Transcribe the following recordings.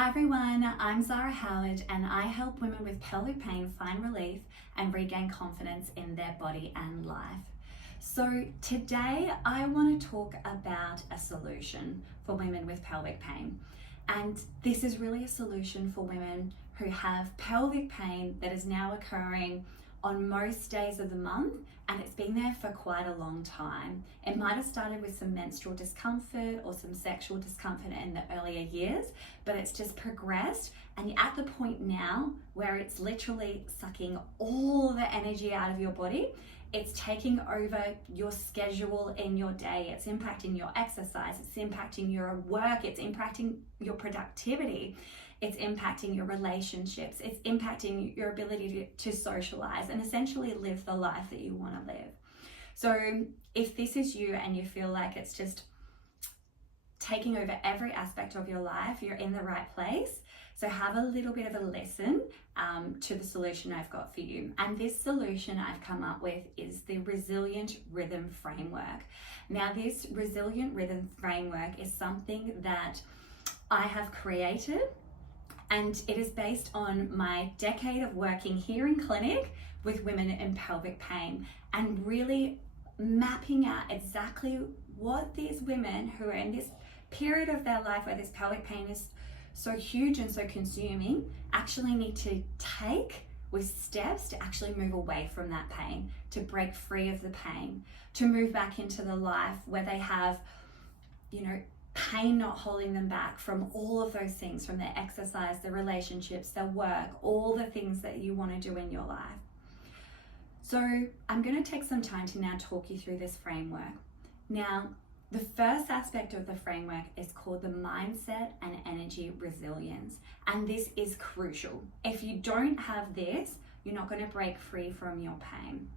Hi everyone, I'm Zara Howard and I help women with pelvic pain find relief and regain confidence in their body and life. So today I want to talk about a solution for women with pelvic pain. And this is really a solution for women who have pelvic pain that is now occurring on most days of the month, and it's been there for quite a long time. It might have started with some menstrual discomfort or some sexual discomfort in the earlier years, but it's just progressed, and you're at the point now where it's literally sucking all the energy out of your body. It's taking over your schedule in your day. It's impacting your exercise. It's impacting your work. It's impacting your productivity. It's impacting your relationships. It's impacting your ability to socialize and essentially live the life that you want to live. So if this is you and you feel like it's just taking over every aspect of your life, you're in the right place. So have a little bit of a listen to the solution I've got for you. And this solution I've come up with is the Resilient Rhythm Framework. Now, this Resilient Rhythm Framework is something that I have created, and it is based on my decade of working here in clinic with women in pelvic pain and really mapping out exactly what these women who are in this period of their life where this pelvic pain is so huge and so consuming actually need to take with steps to actually move away from that pain, to break free of the pain, to move back into the life where they have, pain not holding them back from all of those things, from their exercise, their relationships, their work, all the things that you want to do in your life. So I'm going to take some time to now talk you through this framework. Now, the first aspect of the framework is called the mindset and energy resilience. And this is crucial. If you don't have this, you're not going to break free from your pain.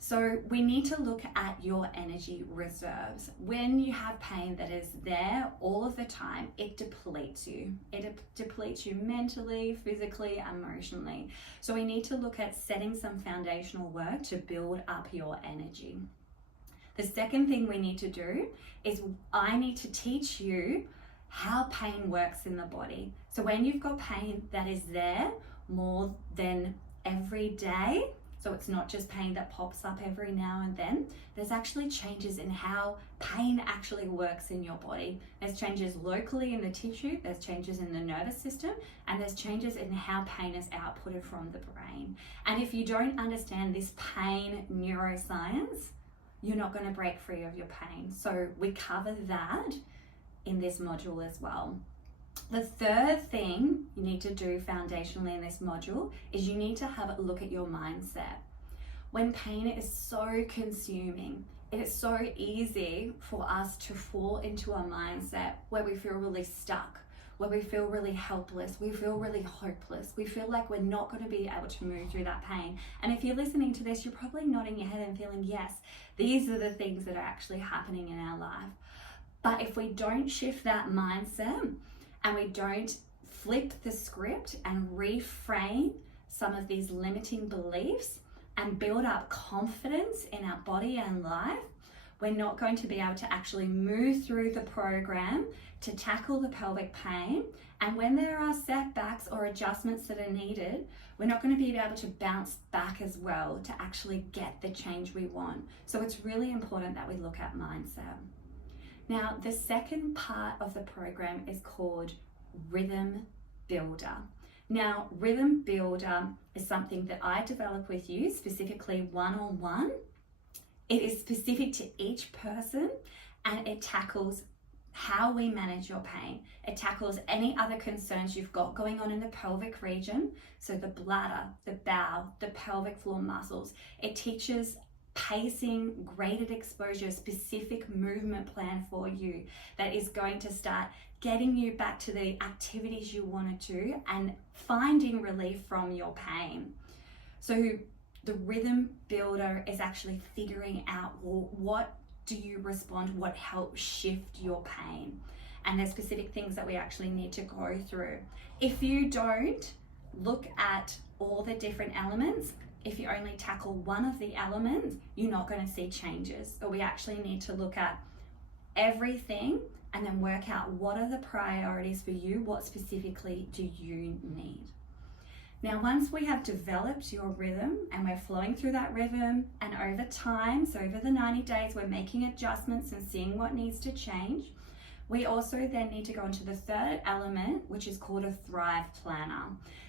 So we need to look at your energy reserves. When you have pain that is there all of the time, it depletes you. It depletes you mentally, physically, emotionally. So we need to look at setting some foundational work to build up your energy. The second thing we need to do is I need to teach you how pain works in the body. So when you've got pain that is there more than every day, so it's not just pain that pops up every now and then, there's actually changes in how pain actually works in your body. There's changes locally in the tissue, there's changes in the nervous system, and there's changes in how pain is outputted from the brain. And if you don't understand this pain neuroscience, you're not going to break free of your pain. So we cover that in this module as well. The third thing you need to do foundationally in this module is you need to have a look at your mindset. When pain is so consuming, it is so easy for us to fall into a mindset where we feel really stuck, where we feel really helpless, we feel really hopeless, we feel like we're not going to be able to move through that pain. And if you're listening to this, you're probably nodding your head and feeling, yes, these are the things that are actually happening in our life. But if we don't shift that mindset and we don't flip the script and reframe some of these limiting beliefs and build up confidence in our body and life, we're not going to be able to actually move through the program to tackle the pelvic pain. And when there are setbacks or adjustments that are needed, we're not going to be able to bounce back as well to actually get the change we want. So it's really important that we look at mindset. Now, the second part of the program is called Rhythm Builder. Now, Rhythm Builder is something that I develop with you, specifically one-on-one. It is specific to each person, and it tackles how we manage your pain. It tackles any other concerns you've got going on in the pelvic region, so the bladder, the bowel, the pelvic floor muscles. It teaches pacing, graded exposure, specific movement plan for you that is going to start getting you back to the activities you want to do and finding relief from your pain. So the Rhythm Builder is actually figuring out, well, what do you respond, what helps shift your pain? And there's specific things that we actually need to go through. If you don't look at all the different elements, if you only tackle one of the elements, you're not going to see changes. So we actually need to look at everything and then work out what are the priorities for you, what specifically do you need. Now, once we have developed your rhythm and we're flowing through that rhythm, and over time, so over the 90 days, we're making adjustments and seeing what needs to change, we also then need to go into the third element, which is called a Thrive Planner.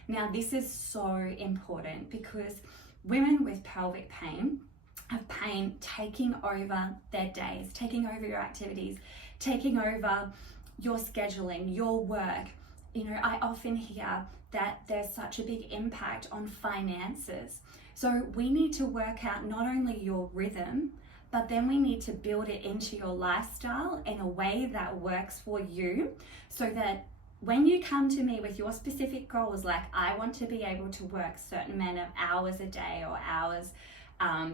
Now, this is so important because women with pelvic pain have pain taking over their days, taking over your activities, taking over your scheduling, your work. You know, I often hear that there's such a big impact on finances. So we need to work out not only your rhythm, but then we need to build it into your lifestyle in a way that works for you, so that when you come to me with your specific goals, like I want to be able to work a certain amount of hours a day or hours,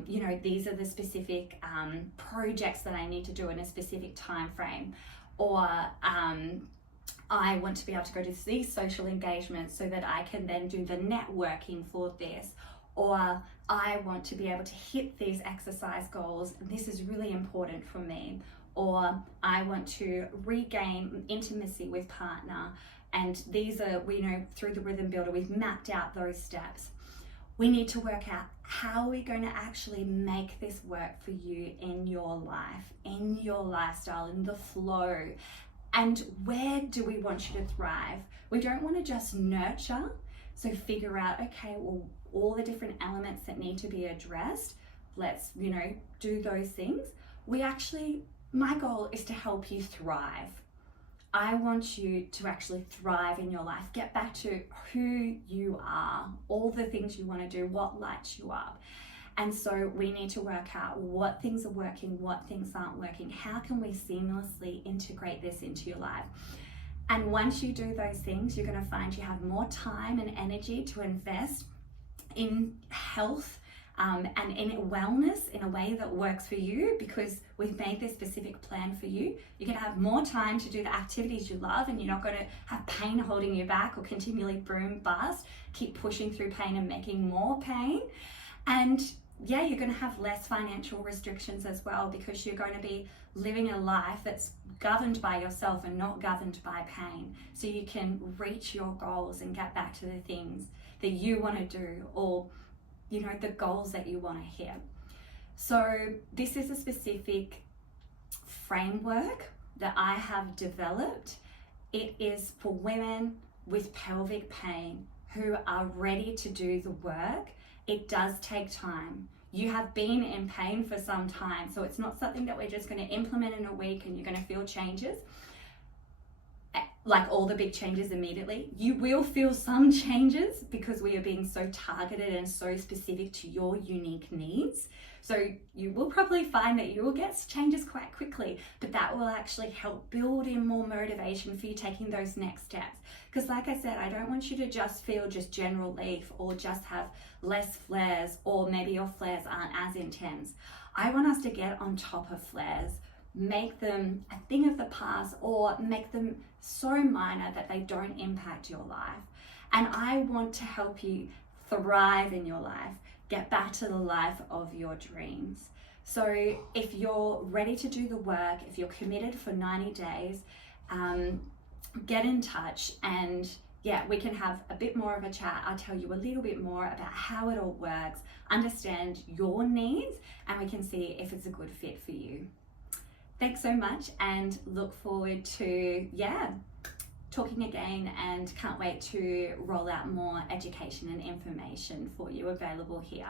you know, these are the specific projects that I need to do in a specific time frame, or I want to be able to go to these social engagements so that I can then do the networking for this, or I want to be able to hit these exercise goals, and this is really important for me, or I want to regain intimacy with partner, and these are, you know, through the Rhythm Builder, we've mapped out those steps. We need to work out how are we going to actually make this work for you in your life, in your lifestyle, in the flow. And where do we want you to thrive? We don't want to just nurture. So figure out, okay, well, all the different elements that need to be addressed, let's, you know, do those things. My goal is to help you thrive. I want you to actually thrive in your life. Get back to who you are, all the things you want to do, what lights you up. And so we need to work out what things are working, what things aren't working. How can we seamlessly integrate this into your life? And once you do those things, you're going to find you have more time and energy to invest in health and in wellness in a way that works for you, because we've made this specific plan for you. You're going to have more time to do the activities you love, and you're not going to have pain holding you back or continually boom bust, keep pushing through pain and making more pain. And yeah, you're going to have less financial restrictions as well, because you're going to be living a life that's governed by yourself and not governed by pain. So you can reach your goals and get back to the things that you want to do, or, you know, the goals that you want to hit. So this is a specific framework that I have developed. It is for women with pelvic pain who are ready to do the work. It does take time. You have been in pain for some time, so it's not something that we're just going to implement in a week and you're going to feel changes, like all the big changes immediately. You will feel some changes because we are being so targeted and so specific to your unique needs. So you will probably find that you will get changes quite quickly, but that will actually help build in more motivation for you taking those next steps. Because like I said, I don't want you to just feel just general relief or just have less flares, or maybe your flares aren't as intense. I want us to get on top of flares, make them a thing of the past, or make them so minor that they don't impact your life. And I want to help you thrive in your life, get back to the life of your dreams. So if you're ready to do the work, if you're committed for 90 days, get in touch, and yeah, we can have a bit more of a chat. I'll tell you a little bit more about how it all works, understand your needs, and we can see if it's a good fit for you. Thanks so much, and look forward to, talking again, and can't wait to roll out more education and information for you available here.